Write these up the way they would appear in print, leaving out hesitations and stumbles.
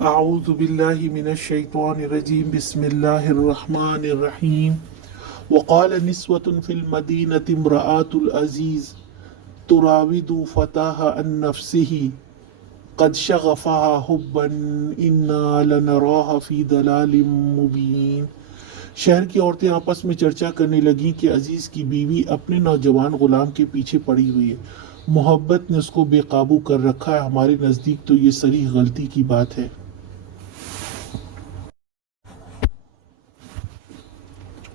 أعوذ بالله من الشيطان الرجيم بسم الله الرحمن الرحيم وقال نسوة في المدينة امرأة العزيز تراود فتاها عن نفسه قد شغفها حبا إنا لنراها في ضلال مبين۔ شہر کی عورتیں آپس میں چرچا کرنے لگیں کہ عزیز کی بیوی اپنے نوجوان غلام کے پیچھے پڑی ہوئی ہے، محبت نے اس کو بے قابو کر رکھا ہے، ہمارے نزدیک تو یہ صریح غلطی کی بات ہے۔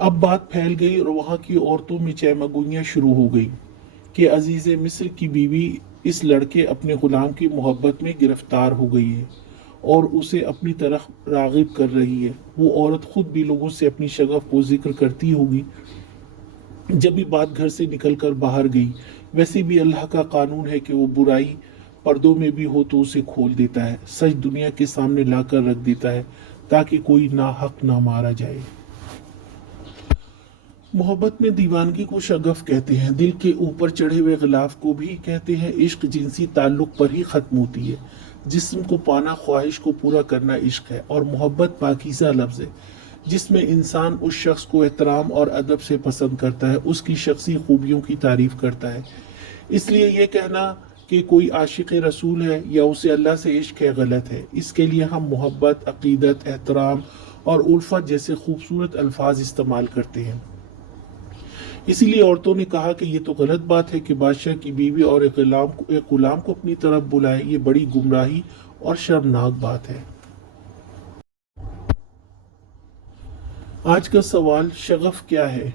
اب بات پھیل گئی اور وہاں کی عورتوں میں چہمگوئیاں شروع ہو گئی کہ عزیز مصر کی بیوی اس لڑکے اپنے غلام کی محبت میں گرفتار ہو گئی ہے اور اسے اپنی طرف راغب کر رہی ہے۔ وہ عورت خود بھی لوگوں سے اپنی شغف کو ذکر کرتی ہوگی جب بھی بات گھر سے نکل کر باہر گئی۔ ویسے بھی اللہ کا قانون ہے کہ وہ برائی پردوں میں بھی ہو تو اسے کھول دیتا ہے، سچ دنیا کے سامنے لا کر رکھ دیتا ہے تاکہ کوئی ناحق نہ مارا جائے۔ محبت میں دیوانگی کو شغف کہتے ہیں، دل کے اوپر چڑھے ہوئے غلاف کو بھی کہتے ہیں۔ عشق جنسی تعلق پر ہی ختم ہوتی ہے، جسم کو پانا، خواہش کو پورا کرنا عشق ہے، اور محبت پاکیزہ لفظ ہے جس میں انسان اس شخص کو احترام اور ادب سے پسند کرتا ہے، اس کی شخصی خوبیوں کی تعریف کرتا ہے۔ اس لیے یہ کہنا کہ کوئی عاشق رسول ہے یا اسے اللہ سے عشق ہے غلط ہے۔ اس کے لیے ہم محبت، عقیدت، احترام اور الفت جیسے خوبصورت الفاظ استعمال کرتے ہیں۔ اسی لیے عورتوں نے کہا کہ یہ تو غلط بات ہے کہ بادشاہ کی بیوی اور ایک غلام کو اپنی طرف بلائے، یہ بڑی گمراہی اور شرمناک بات ہے۔ آج کا سوال، شغف کیا ہے؟